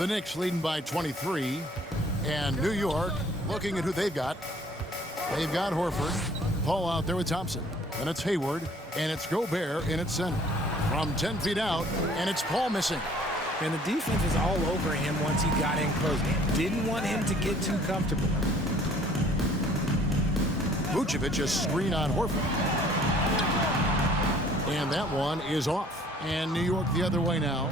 The Knicks leading by 23. And New York looking at who they've got. They've got Horford. Paul out there with Thompson. And it's Hayward. And it's Gobert in its center. From 10 feet out. And it's Paul missing. And the defense was all over him once he got in close. Didn't want him to get too comfortable. Vucevic a screen on Horford. And that one is off. And New York the other way now.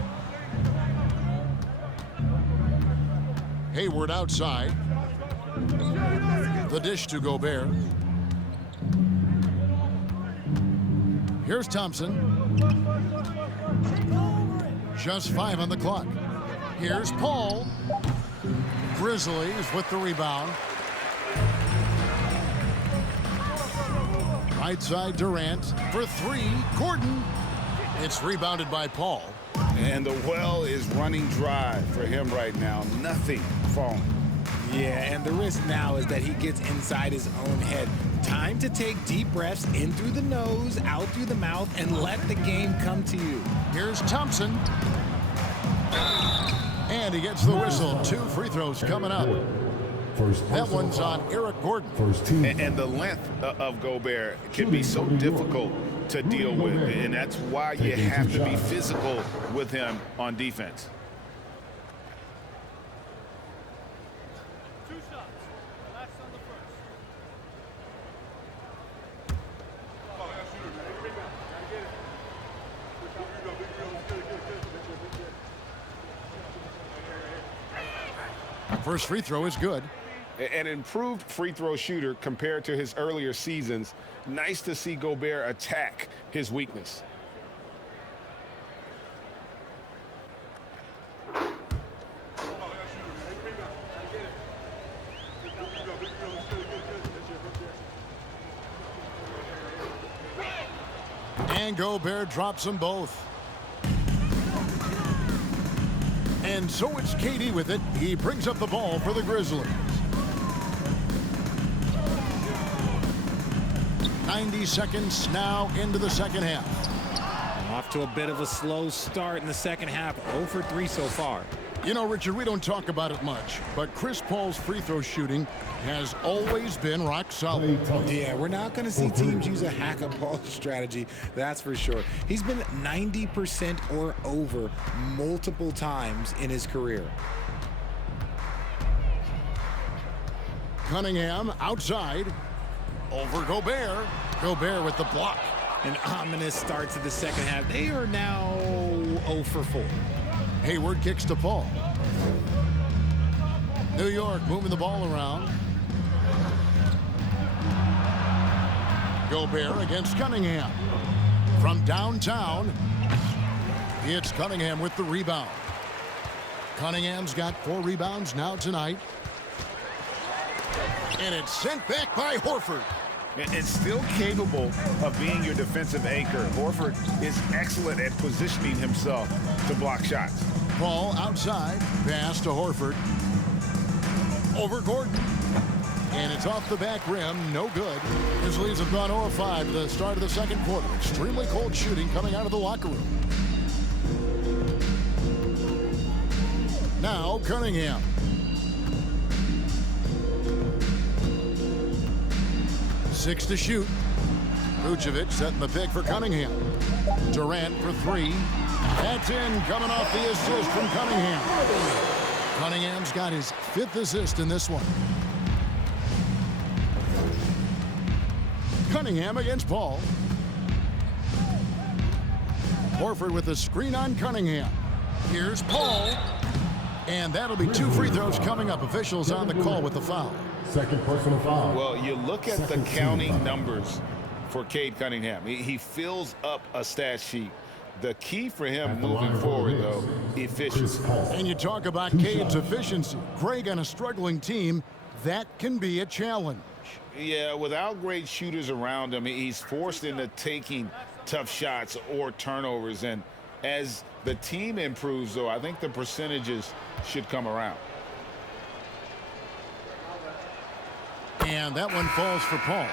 Hayward outside. The dish to Gobert. Here's Thompson. Just 5 on the clock. Here's Paul. Grizzlies with the rebound. Right side Durant for 3. Gordon. It's rebounded by Paul. And the well is running dry for him right now. Nothing falling. Yeah, and the risk now is that he gets inside his own head. Time to take deep breaths in through the nose, out through the mouth, and let the game come to you. Here's Thompson. And he gets the whistle. 2 free throws coming up. That one's on Eric Gordon. And the length of Gobert can be so difficult to deal with, and that's why you have to be physical with him on defense. First free throw is good. An improved free throw shooter compared to his earlier seasons. Nice to see Gobert attack his weakness. And Gobert drops them both. And so it's KD with it. He brings up the ball for the Grizzlies. 90 seconds now into the second half. Off to a bit of a slow start in the second half. 0 for 3 so far. You know, Richard, we don't talk about it much, but Chris Paul's free throw shooting has always been rock solid. Yeah, we're not going to see teams use a hack-a-ball strategy, that's for sure. He's been 90% or over multiple times in his career. Cunningham outside. Over Gobert. Gobert with the block. An ominous start to the second half. They are now 0 for 4. Hayward kicks to Paul. New York moving the ball around. Gobert against Cunningham. From downtown, it's Cunningham with the rebound. Cunningham's got 4 rebounds now tonight. And it's sent back by Horford. And still capable of being your defensive anchor. Horford is excellent at positioning himself to block shots. Paul outside. Pass to Horford. Over Gordon. And it's off the back rim. No good. Grizzlies have gone 0-5 to the start of the second quarter. Extremely cold shooting coming out of the locker room. Now Cunningham. Six to shoot. Vucevic setting the pick for Cunningham. Durant for 3. That's in, coming off the assist from Cunningham. Cunningham's got his 5th assist in this one. Cunningham against Paul. Horford with a screen on Cunningham. Here's Paul. And that'll be 2 free throws coming up. Officials on the call with the foul. Second personal foul. Well, you look at the counting numbers for Cade Cunningham. He fills up a stat sheet. The key for him moving forward, though, efficiency. And you talk about Cade's efficiency. Greg, on a struggling team, that can be a challenge. Yeah, without great shooters around him, he's forced into taking tough shots or turnovers. And as the team improves, though, I think the percentages should come around. And that one falls for Paul.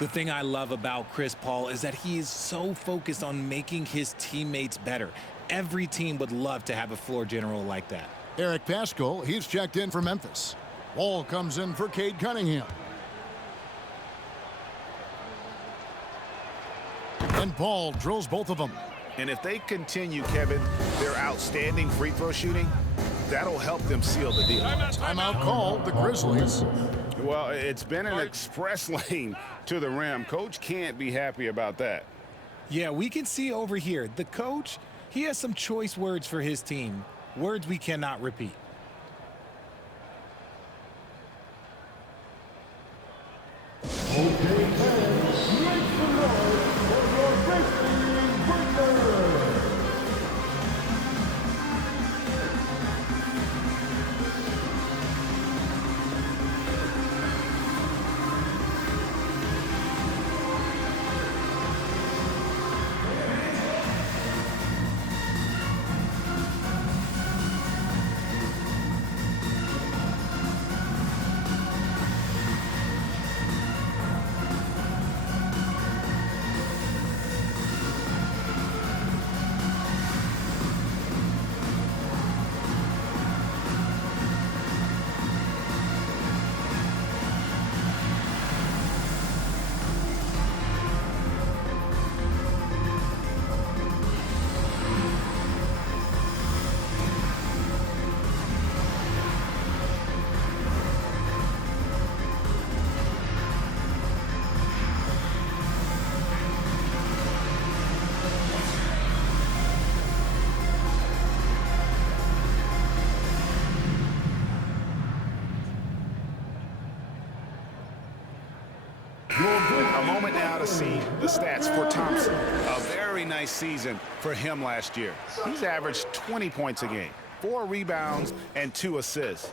The thing I love about Chris Paul is that he is so focused on making his teammates better. Every team would love to have a floor general like that. Eric Paschal, he's checked in for Memphis. Ball comes in for Cade Cunningham. And Paul drills both of them. And if they continue, Kevin, their outstanding free throw shooting, that'll help them seal the deal. Timeout called the Grizzlies. Well, it's been an express lane to the rim. Coach can't be happy about that. Yeah, we can see over here, the coach, he has some choice words for his team. Words we cannot repeat. Okay, fans, make some noise for your Grizzlies Breakers. A moment now to see the stats for Thompson. A very nice season for him last year. He's averaged 20 points a game, 4 rebounds, and 2 assists.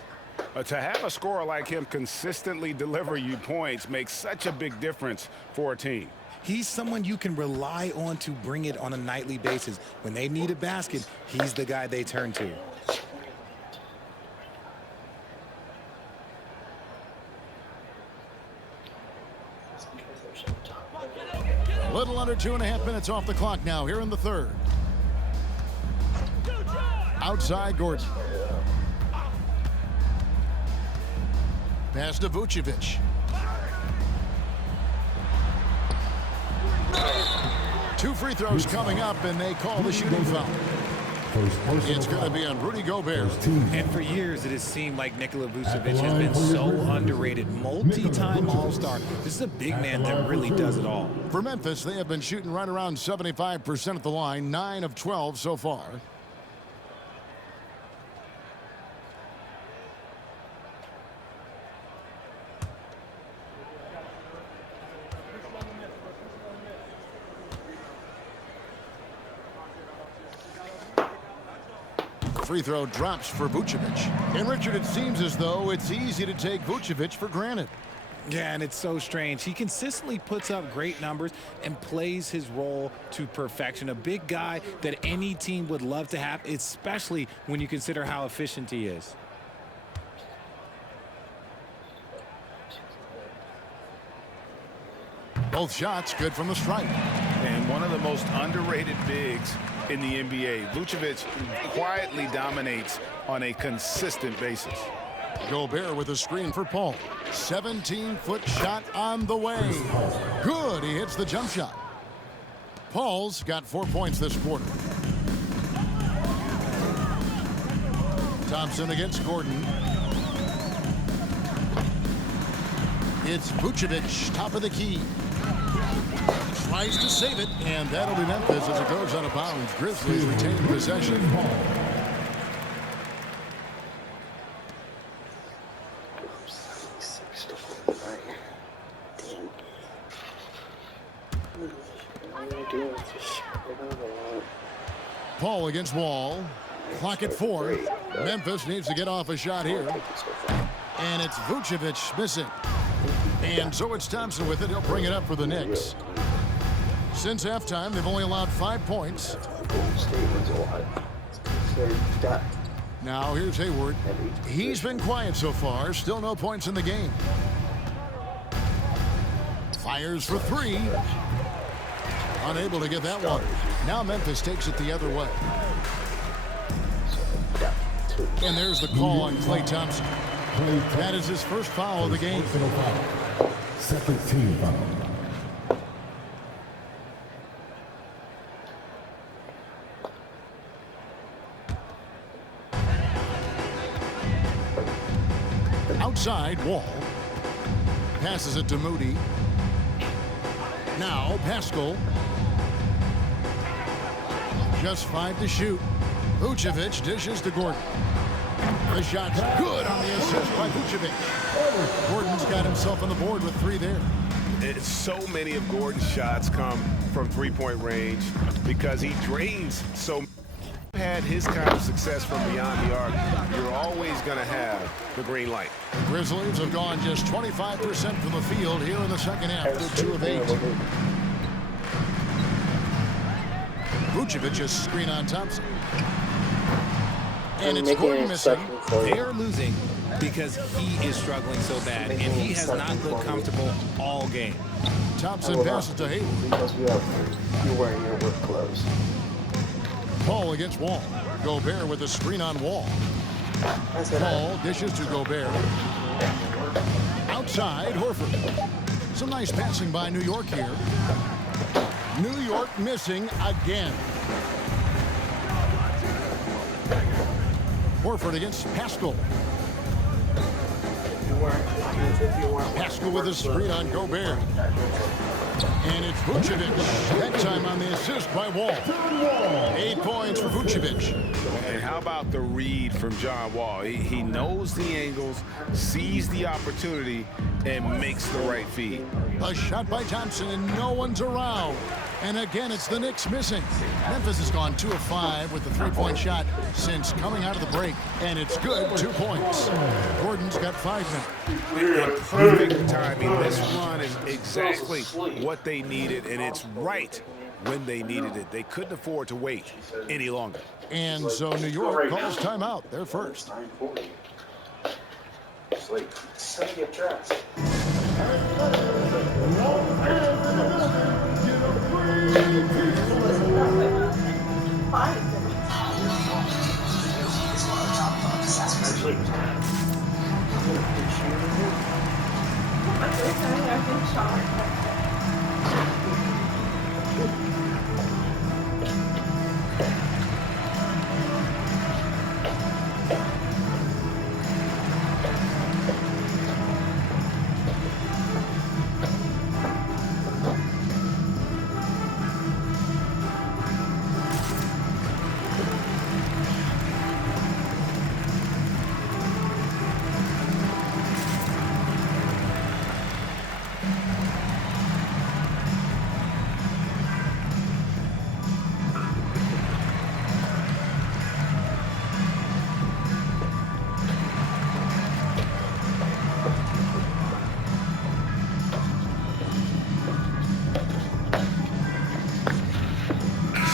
To have a scorer like him consistently deliver you points makes such a big difference for a team. He's someone you can rely on to bring it on a nightly basis. When they need a basket, he's the guy they turn to. A little under 2.5 minutes off the clock now here in the third. Outside Gordon. Pass to Vucevic. Two free throws coming up, and they call the shooting foul. It's going to be on Rudy Gobert. And for years, it has seemed like Nikola Vucevic has been so underrated. Multi-time All-Star. This is a big man that really does it all. For Memphis, they have been shooting right around 75% at the line, 9 of 12 so far. Free throw drops for Vucevic. And Richard, it seems as though it's easy to take Vucevic for granted. Yeah, and it's so strange. He consistently puts up great numbers and plays his role to perfection. A big guy that any team would love to have, especially when you consider how efficient he is. Both shots good from the stripe. And one of the most underrated bigs in the NBA. Vucevic quietly dominates on a consistent basis. Gobert with a screen for Paul. 17-foot shot on the way. Good. He hits the jump shot. Paul's got 4 points this quarter. Thompson against Gordon. It's Vucevic, top of the key. Tries to save it, and that'll be Memphis as it goes out of bounds. Grizzlies retain possession. Paul against Wall. Clock at 4. Memphis needs to get off a shot here. And it's Vucevic missing. And so it's Thompson with it. He'll bring it up for the Knicks. Since halftime, they've only allowed 5 points. Now here's Hayward. He's been quiet so far. Still no points in the game. Fires for 3. Unable to get that one. Now Memphis takes it the other way. And there's the call on Klay Thompson. That is his first foul of the game. Second team foul. Outside, Wall. Passes it to Moody. Now, Pascal. Just 5 to shoot. Vucevic dishes to Gordon. The shot's good on the assist by Vucevic. Gordon's got himself on the board with 3 there. So many of Gordon's shots come from three-point range because he drains so much. Had his kind of success from beyond the arc, you're always going to have the green light. The Grizzlies have gone just 25% from the field here in the second half. They're 2 of 8. Vucevic just screen on Thompson. And it's Gordon missing. They are losing because he is struggling so bad, and he has not looked comfortable all game. Thompson passes to Hayward. Because you're wearing your work clothes. Paul against Wall. Gobert with a screen on Wall. Paul dishes to Gobert. Outside, Horford. Some nice passing by New York here. New York missing again. Horford against Pascal. Pascal with a screen on Gobert. And it's Vucevic. That time on the assist by Wall. 8 points for Vucevic. And how about the read from John Wall? He knows the angles, sees the opportunity, and makes the right feed. A shot by Thompson, and no one's around. And again, it's the Knicks missing. Memphis has gone 2 of 5 with the 3-point shot since coming out of the break. And it's good, 2 points. Gordon's got 5 minutes. Perfect timing. This run is exactly what they needed, and it's right when they needed it. They couldn't afford to wait any longer. And so New York calls timeout. They're first. Get dressed.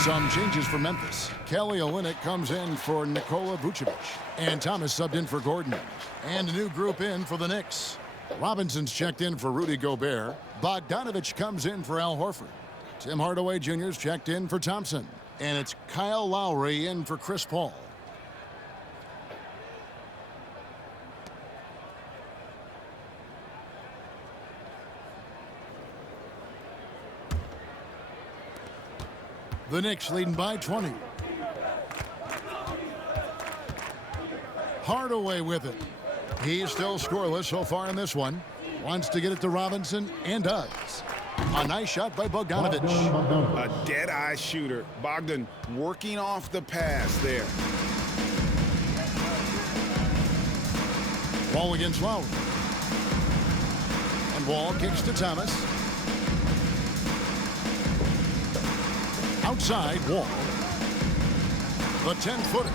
Some changes for Memphis. Kelly Olynyk comes in for Nikola Vucevic. And Thomas subbed in for Gordon. And a new group in for the Knicks. Robinson's checked in for Rudy Gobert. Bogdanovich comes in for Al Horford. Tim Hardaway Jr.'s checked in for Thompson. And it's Kyle Lowry in for Chris Paul. The Knicks leading by 20. Hardaway with it. He's still scoreless so far in this one. Wants to get it to Robinson and does. A nice shot by Bogdanovich. A dead-eye shooter. Bogdan working off the pass there. Wall against Lowry. And Wall kicks to Thomas. Outside, Wall. The 10-footer.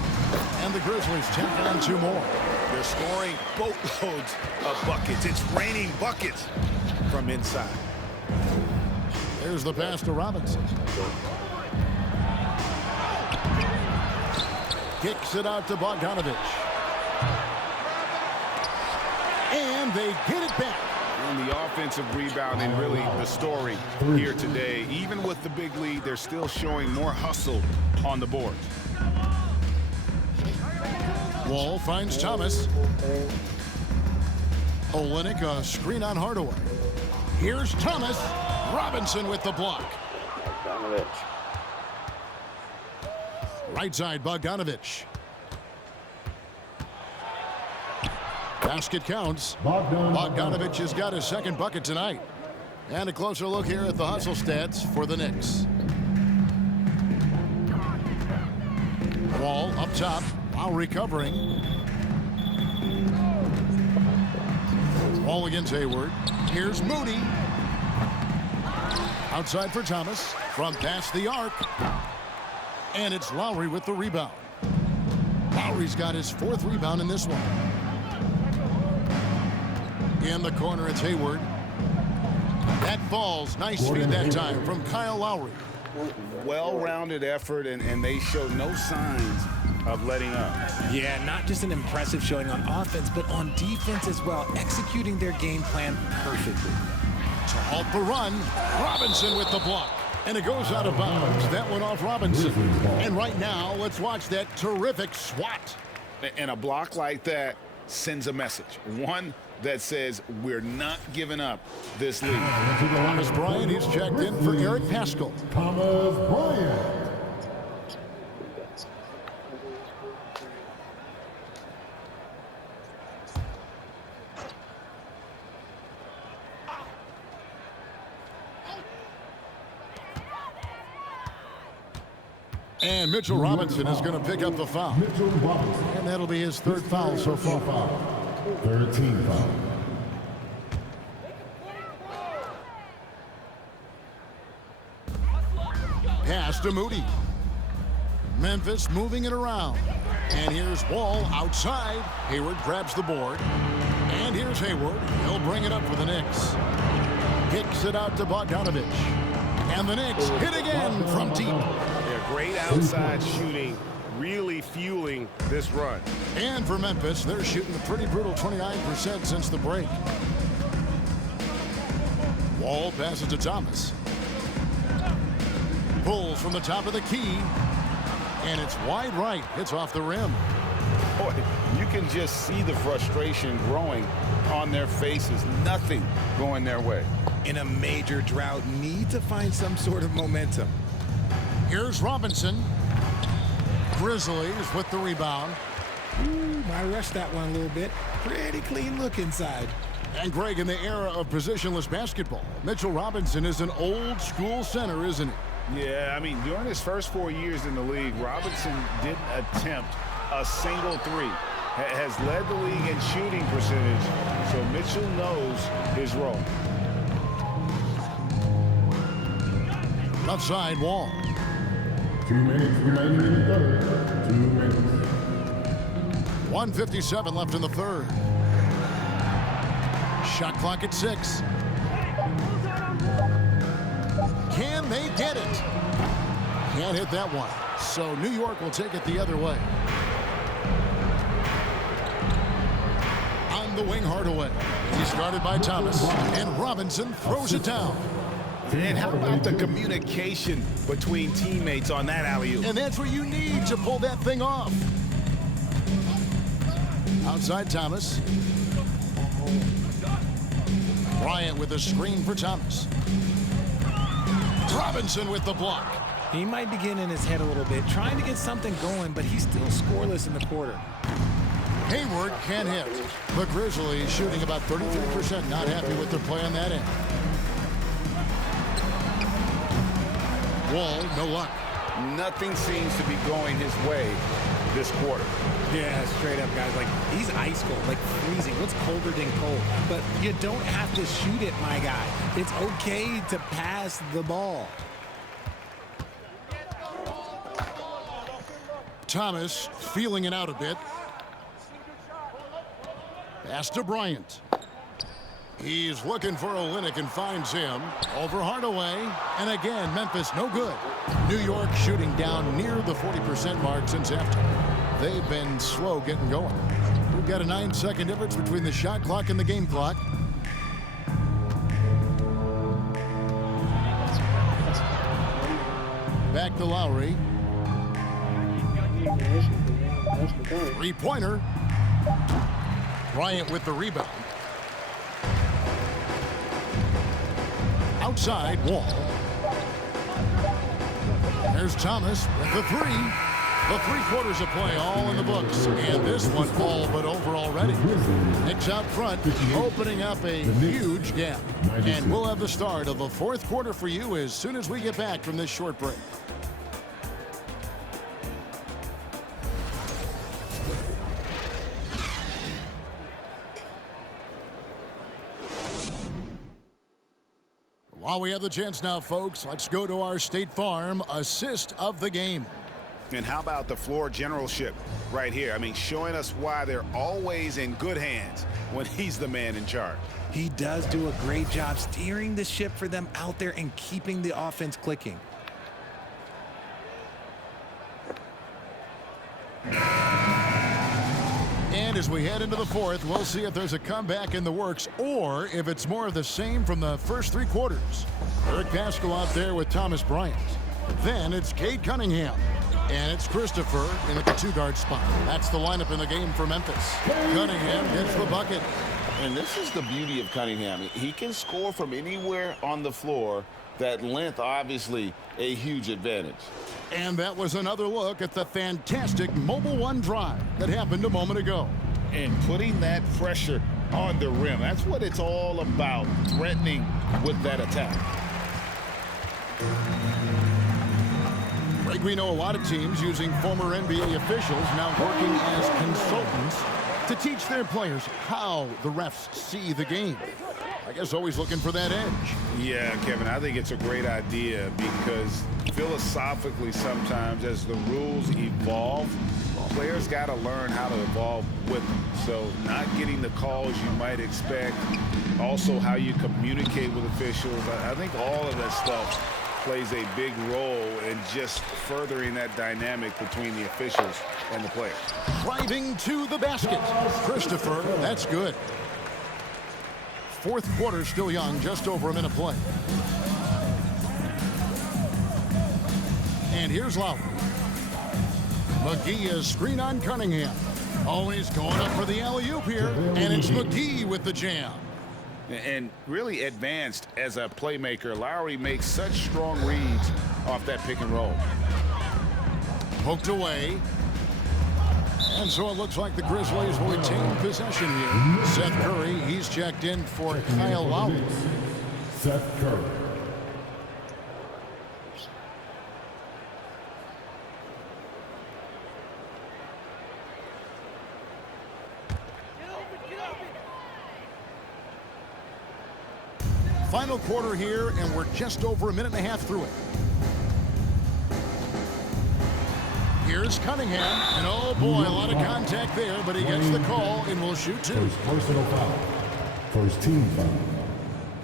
And the Grizzlies tack on 2 more. They're scoring boatloads of buckets. It's raining buckets from inside. There's the pass to Robinson. Kicks it out to Bogdanovich. And they get it back. And the offensive rebounding, really the story here today. Even with the big lead, they're still showing more hustle on the board. Wall finds Thomas. Olynyk, a screen on Hardaway. Here's Thomas. Robinson with the block. Bogdanovich. Right side, Bogdanovich. Basket counts. Bogdanovich has got his second bucket tonight. And a closer look here at the hustle stats for the Knicks. Wall up top while recovering. Wall against Hayward. Here's Moody. Outside for Thomas. From past the arc. And it's Lowry with the rebound. Lowry's got his fourth rebound in this one. In the corner, it's Hayward. That falls. Nice feed that time from Kyle Lowry. Well-rounded effort, and they show no signs of letting up. Yeah, not just an impressive showing on offense, but on defense as well, executing their game plan perfectly. To halt the run, Robinson with the block. And it goes out of bounds. That one off Robinson. And right now, let's watch that terrific swat. And a block like that sends a message. One that says we're not giving up this lead. Thomas Bryant, he's checked in for Eric Paschall. Thomas Bryant. And Mitchell Robinson is going to pick up the foul. Mitchell Robinson. And that'll be his third foul so far. 13 foul. Pass to Moody. Memphis moving it around. And here's Wall outside. Hayward grabs the board. And here's Hayward. He'll bring it up for the Knicks. Kicks it out to Bogdanovich. And the Knicks hit again from deep. Yeah, great outside shooting, really fueling this run. And for Memphis, they're shooting a pretty brutal 29% since the break. Wall passes to Thomas. Pulls from the top of the key. And it's wide right. Hits off the rim. Boy, you can just see the frustration growing on their faces. Nothing going their way. In a major drought, need to find some sort of momentum. Here's Robinson. Grizzlies with the rebound. Ooh, I rushed that one a little bit. Pretty clean look inside. And Greg, in the era of positionless basketball, Mitchell Robinson is an old school center, isn't he? Yeah, I mean, during his first 4 years in the league, Robinson didn't attempt a single three. Has led the league in shooting percentage, so Mitchell knows his role. Left side, Wall. 2 minutes remaining in the third. 2 minutes. 1:57 left in the third. Shot clock at 6. Can they get it? Can't hit that one. So New York will take it the other way. On the wing, Hardaway. He's guarded by Thomas. And Robinson throws it down. And how about the communication between teammates on that alley-oop? And that's what you need to pull that thing off. Outside Thomas. Bryant with a screen for Thomas. Robinson with the block. He might be getting in his head a little bit, trying to get something going, but he's still scoreless in the quarter. Hayward can't hit. The Grizzlies shooting about 33%. Not happy with their play on that end. Wall, no luck. Nothing seems to be going his way this quarter. Yeah, straight up, guys. Like, he's ice cold, like freezing. What's colder than cold? But you don't have to shoot it, my guy. It's okay to pass the ball. Thomas feeling it out a bit. Pass to Bryant. He's looking for Olynyk and finds him. Over Hardaway. And again, Memphis no good. New York shooting down near the 40% mark since halftime. They've been slow getting going. We've got a 9-second difference between the shot clock and the game clock. Back to Lowry. Three-pointer. Bryant with the rebound. Outside, Wall. There's Thomas with the three. The 3 quarters of play all in the books. And this one all but over already. Knicks out front, opening up a huge gap. And we'll have the start of the 4th quarter for you as soon as we get back from this short break. While we have the chance now, folks, let's go to our State Farm assist of the game. And how about the floor generalship right here? I mean, showing us why they're always in good hands when he's the man in charge. He does do a great job steering the ship for them out there and keeping the offense clicking. And as we head into the 4th, we'll see if there's a comeback in the works or if it's more of the same from the first 3 quarters. Eric Pascal out there with Thomas Bryant. Then it's Cade Cunningham. And it's Christopher in at the 2-guard spot. That's the lineup in the game for Memphis. Cunningham gets the bucket. And this is the beauty of Cunningham. He can score from anywhere on the floor. That length, obviously, a huge advantage. And that was another look at the fantastic Mobile One drive that happened a moment ago. And putting that pressure on the rim. That's what it's all about, threatening with that attack. Greg, we know a lot of teams using former NBA officials now working as consultants to teach their players how the refs see the game. I guess always looking for that edge. Yeah, Kevin, I think it's a great idea because philosophically sometimes as the rules evolve, players got to learn how to evolve with them. So not getting the calls you might expect, also how you communicate with officials. I think all of that stuff plays a big role in just furthering that dynamic between the officials and the players. Driving to the basket. Christopher, that's good. 4th quarter still young, just over a minute play. And here's Lowry. McGee is screen on Cunningham. Oh, he's going up for the alley-oop here. And it's McGee with the jam. And really advanced as a playmaker. Lowry makes such strong reads off that pick and roll. Poked away. And so it looks like the Grizzlies will retain possession here. Seth Curry, he's checked in for Kyle Lowry. Seth Curry. Final quarter here, and we're just over a minute and a half through it. Here's Cunningham, and oh boy, a lot of contact there, but he gets the call and will shoot 2. First personal foul. First team foul.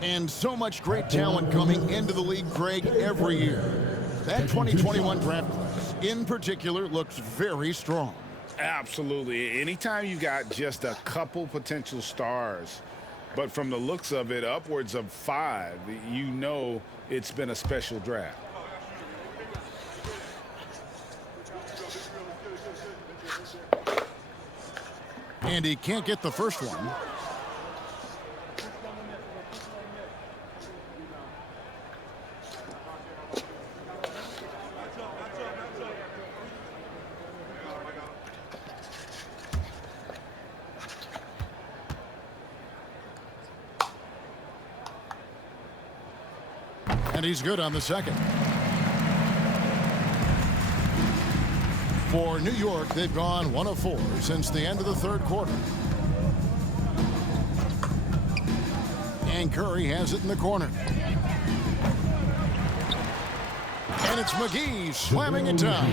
And so much great talent coming into the league, Craig, every year. That 2021 draft class, in particular, looks very strong. Absolutely. Anytime you got just a couple potential stars, but from the looks of it, upwards of 5, you know it's been a special draft. And he can't get the first one. And he's good on the second. For New York, they've gone 1 of 4 since the end of the 3rd quarter. And Curry has it in the corner. And it's McGee slamming it down.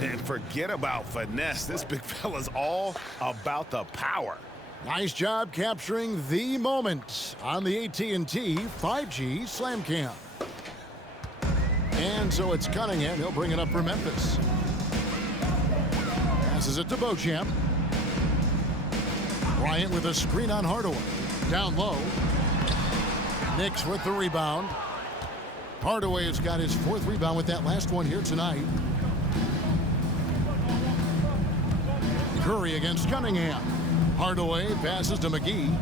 And forget about finesse. This big fella's all about the power. Nice job capturing the moment on the AT&T 5G Slam Cam. And so it's Cunningham. He'll bring it up for Memphis. Passes it to Beauchamp. Bryant with a screen on Hardaway. Down low. Knicks with the rebound. Hardaway has got his 4th rebound with that last one here tonight. Curry against Cunningham. Hardaway passes to McGee.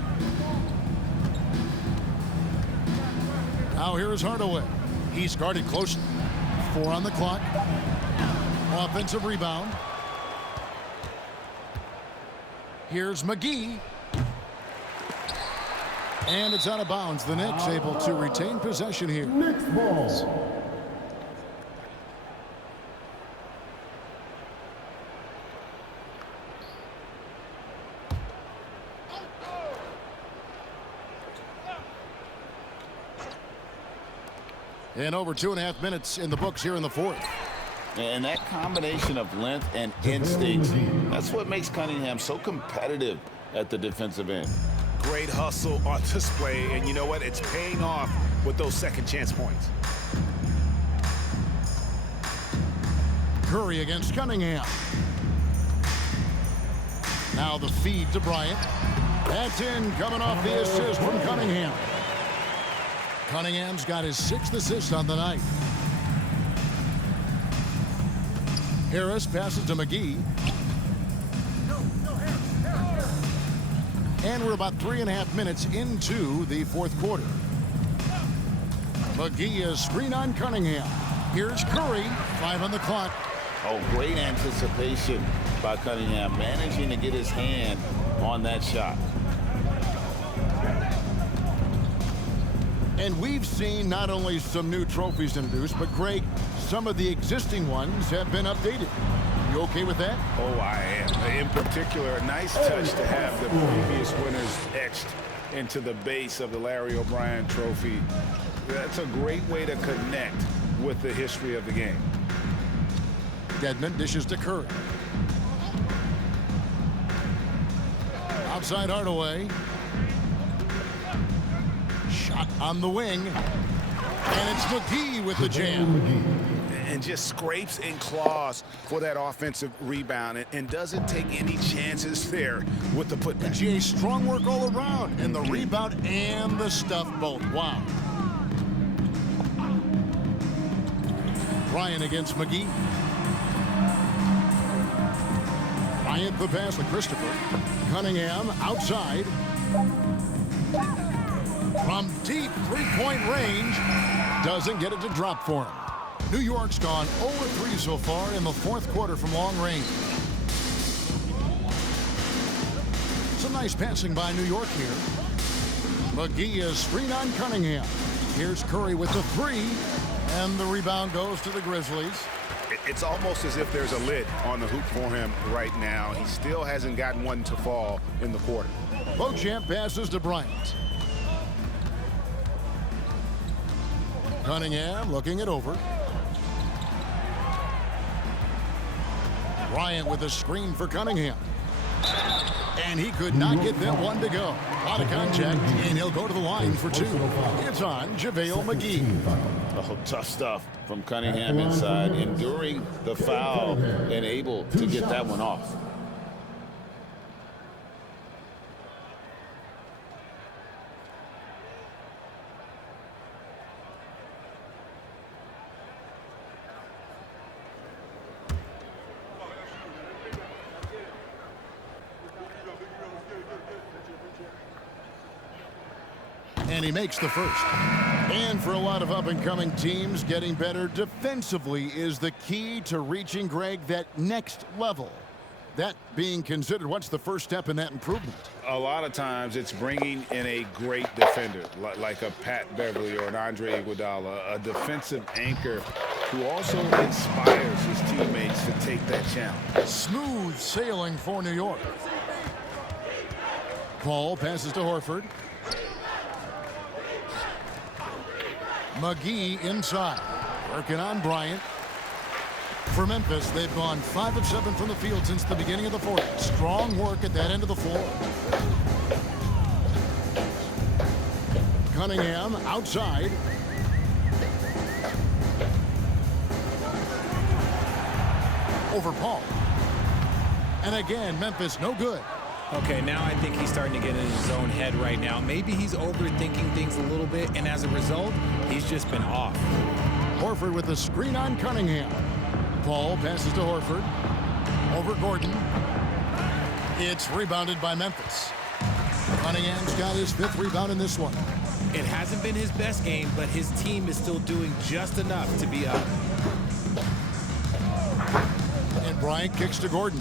Now here's Hardaway. He's guarded closely. 4 on the clock. Offensive rebound. Here's McGee. And it's out of bounds. The Knicks able to retain possession here. Knicks ball. And over 2.5 minutes in the books here in the fourth. And that combination of length and instincts, that's what makes Cunningham so competitive at the defensive end. Great hustle on display, and you know what? It's paying off with those second chance points. Curry against Cunningham. Now the feed to Bryant. That's in, coming off the assist from Cunningham. Cunningham's got his 6th assist on the night. Harris passes to McGee. And we're about 3.5 minutes into the fourth quarter. McGee is screen on Cunningham. Here's Curry, 5 on the clock. Oh, great anticipation by Cunningham, managing to get his hand on that shot. And we've seen not only some new trophies introduced, but Greg, some of the existing ones have been updated. You okay with that? Oh, I am. In particular, a nice touch to have the previous winners etched into the base of the Larry O'Brien trophy. That's a great way to connect with the history of the game. Dedmon dishes to Curry. Outside Hardaway. Shot on the wing. And it's McGee with the jam. And just scrapes and claws for that offensive rebound and doesn't take any chances there with the putback. GA, strong work all around. And the rebound and the stuff both. Wow. Bryant against McGee. Bryant the pass to Christopher. Cunningham outside. From deep three-point range. Doesn't get it to drop for him. New York's gone 0-3 so far in the fourth quarter from long range. Some nice passing by New York here. McGee is screen on Cunningham. Here's Curry with the 3. And the rebound goes to the Grizzlies. It's almost as if there's a lid on the hoop for him right now. He still hasn't gotten one to fall in the quarter. Beauchamp passes to Bryant. Cunningham looking it over. Bryant with a screen for Cunningham. And he could not get that one to go. Out of contact, and he'll go to the line for 2. It's on JaVale McGee. Oh, tough stuff from Cunningham inside, enduring the foul and able to get that one off. And he makes the first. And for a lot of up-and-coming teams, getting better defensively is the key to reaching, Greg, that next level. That being considered, what's the first step in that improvement? A lot of times it's bringing in a great defender, like a Pat Beverly or an Andre Iguodala, a defensive anchor who also inspires his teammates to take that challenge. Smooth sailing for New York. Paul passes to Horford. McGee inside, working on Bryant. For Memphis, they've gone 5 of 7 from the field since the beginning of the fourth. Strong work at that end of the floor. Cunningham outside. Over Paul. And again, Memphis no good. Okay, now I think he's starting to get in his own head right now. Maybe he's overthinking things a little bit, and as a result, he's just been off. Horford with the screen on Cunningham. Paul passes to Horford. Over Gordon. It's rebounded by Memphis. Cunningham's got his 5th rebound in this one. It hasn't been his best game, but his team is still doing just enough to be up. And Bryant kicks to Gordon.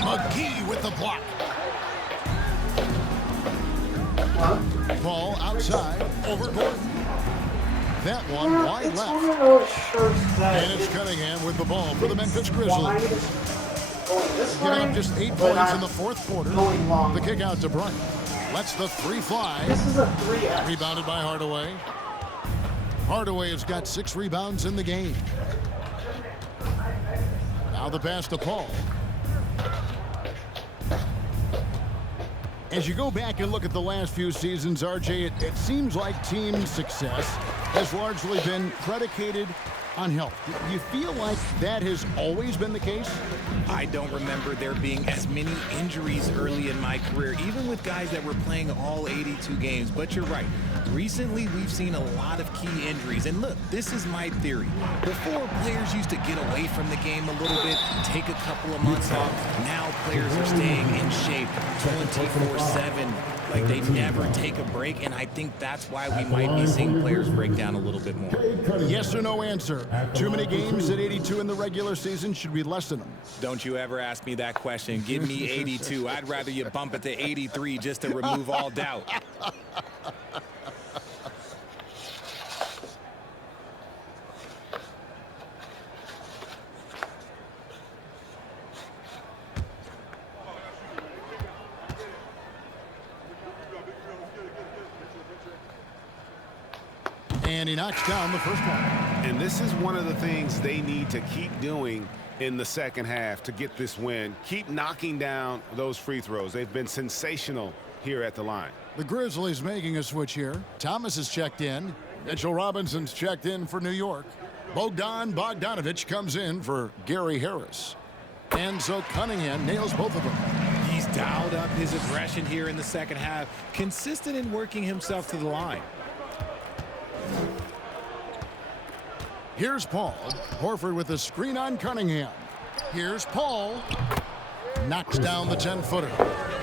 McGee with the block. Ball outside over Gordon. That one wide It's left. one of those shirts that And it's Cunningham with the ball for the Memphis Grizzlies. wide going this Giving way, up just 8 but points not in the 4th quarter. going long. The kick out to Bryant. Lets the 3 fly. This is a 3X. Rebounded by Hardaway. Hardaway has got 6 rebounds in the game. Now the pass to Paul. As you go back and look at the last few seasons, RJ, it seems like team success has largely been predicated on health. Do you feel like that has always been the case? I don't remember there being as many injuries early in my career, even with guys that were playing all 82 games. But you're right. Recently, we've seen a lot of key injuries. And look, this is my theory. Before, players used to get away from the game a little bit, take a couple of months off. Now players are staying in shape 24/7. Like they never take a break, and I think that's why we might be seeing players break down a little bit more. Yes or no answer. Too many games at 82 in the regular season. Should we lessen them? Don't you ever ask me that question. Give me 82. I'd rather you bump it to 83 just to remove all doubt. And he knocks down the first one. And this is one of the things they need to keep doing in the second half to get this win. Keep knocking down those free throws. They've been sensational here at the line. The Grizzlies making a switch here. Thomas is checked in. Mitchell Robinson's checked in for New York. Bogdan Bogdanovic comes in for Gary Harris. And so Cunningham nails both of them. He's dialed up his aggression here in the second half, consistent in working himself to the line. Here's Paul. Horford with a screen on Cunningham. Here's Paul. Knocks down the 10-footer.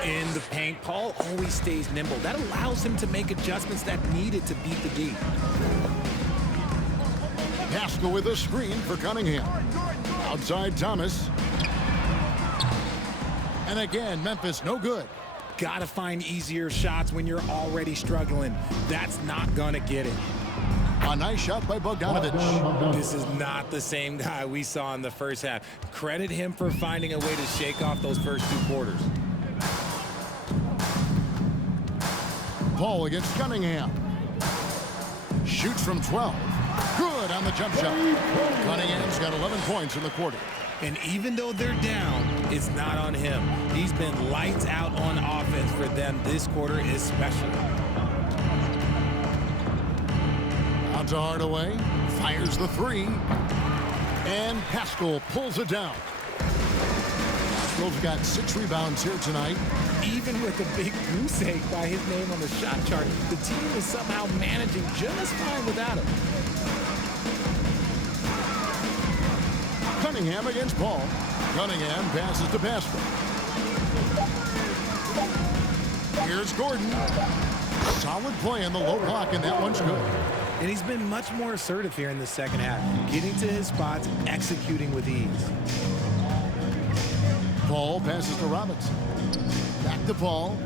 In the paint, Paul always stays nimble. That allows him to make adjustments that needed to beat the D. Pascal with a screen for Cunningham. Outside Thomas. And again, Memphis no good. Gotta find easier shots when you're already struggling. That's not gonna get it. A nice shot by Bogdanovic. This is not the same guy we saw in the first half. Credit him for finding a way to shake off those first 2 quarters. Paul against Cunningham. Shoots from 12. Good on the jump shot. Cunningham's got 11 points in the quarter. And even though they're down, it's not on him. He's been lights out on offense for them this quarter especially. Out to Hardaway. Fires the 3. And Pascal pulls it down. Pascal's got 6 rebounds here tonight. Even with a big goose egg by his name on the shot chart, the team is somehow managing just fine without him. Cunningham against Paul. Cunningham passes to Pascal. Here's Gordon. Solid play in the low block, and that one's good. And he's been much more assertive here in the second half, getting to his spots, executing with ease. Paul passes to Robinson. Back to Paul.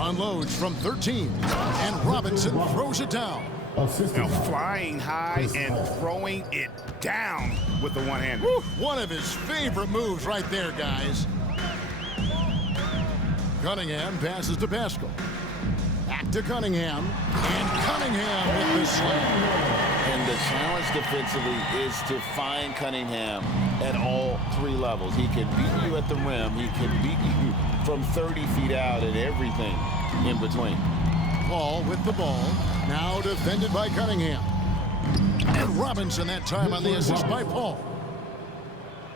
Unloads from 13. And Robinson throws it down. Now flying high and throwing it down with the one-hander. One of his favorite moves right there, guys. Cunningham passes to Pascal. Back to Cunningham. And Cunningham with the slam. And the challenge defensively is to find Cunningham at all 3 levels. He can beat you at the rim. He can beat you from 30 feet out and everything in between. Paul with the ball. Now defended by Cunningham. And Robinson that time on the assist by Paul.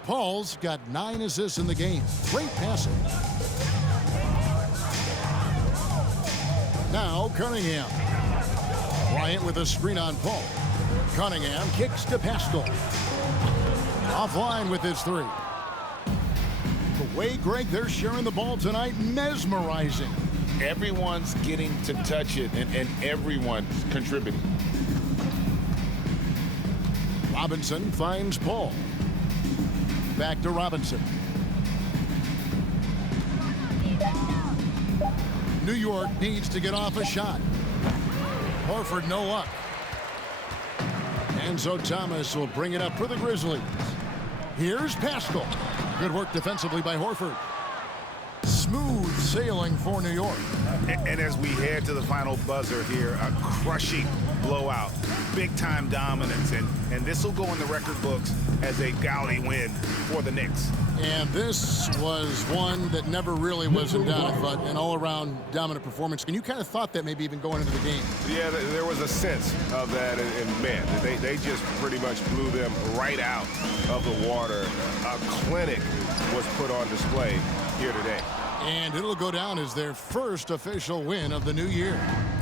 Paul's got 9 assists in the game. Great passing. Now Cunningham. Bryant with a screen on Paul. Cunningham kicks to Pascal. Offline with his three. The way, Greg, they're sharing the ball tonight, mesmerizing. Everyone's getting to touch it, and everyone's contributing. Robinson finds Paul. Back to Robinson. New York needs to get off a shot. Horford no luck. And so Thomas will bring it up for the Grizzlies. Here's Pascal. Good work defensively by Horford. Smooth sailing for New York. And as we head to the final buzzer here, a crushing blowout, big-time dominance, and this will go in the record books as a gaudy win for the Knicks. And this was one that never really was in doubt, but an all-around dominant performance. And you kind of thought that maybe even going into the game. Yeah, there was a sense of that, and man, they just pretty much blew them right out of the water. A clinic was put on display here today. And it'll go down as their first official win of the new year.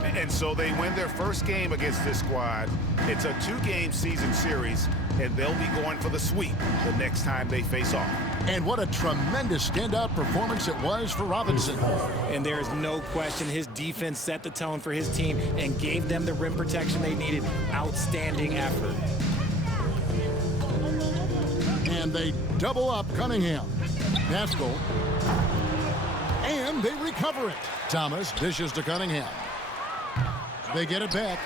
And so they win their first game against this squad. It's a 2-game season series, and they'll be going for the sweep the next time they face off. And what a tremendous standout performance it was for Robinson. And there is no question his defense set the tone for his team and gave them the rim protection they needed. Outstanding effort. And they double up Cunningham. Pascal. And they recover it. Thomas dishes to Cunningham. They get it back.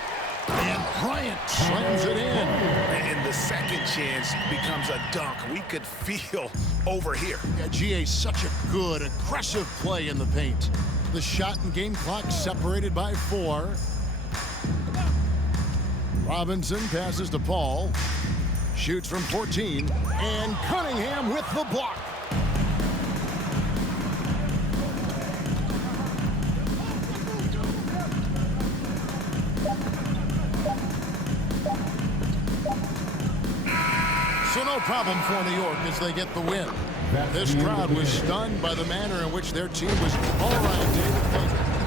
And Bryant slams it in. And the second chance becomes a dunk. We could feel over here. Yeah, GA, such a good, aggressive play in the paint. The shot and game clock separated by 4. Robinson passes to Paul. Shoots from 14. And Cunningham with the block. So no problem for New York as they get the win. This crowd was stunned by the manner in which their team was all right, David. Thank you.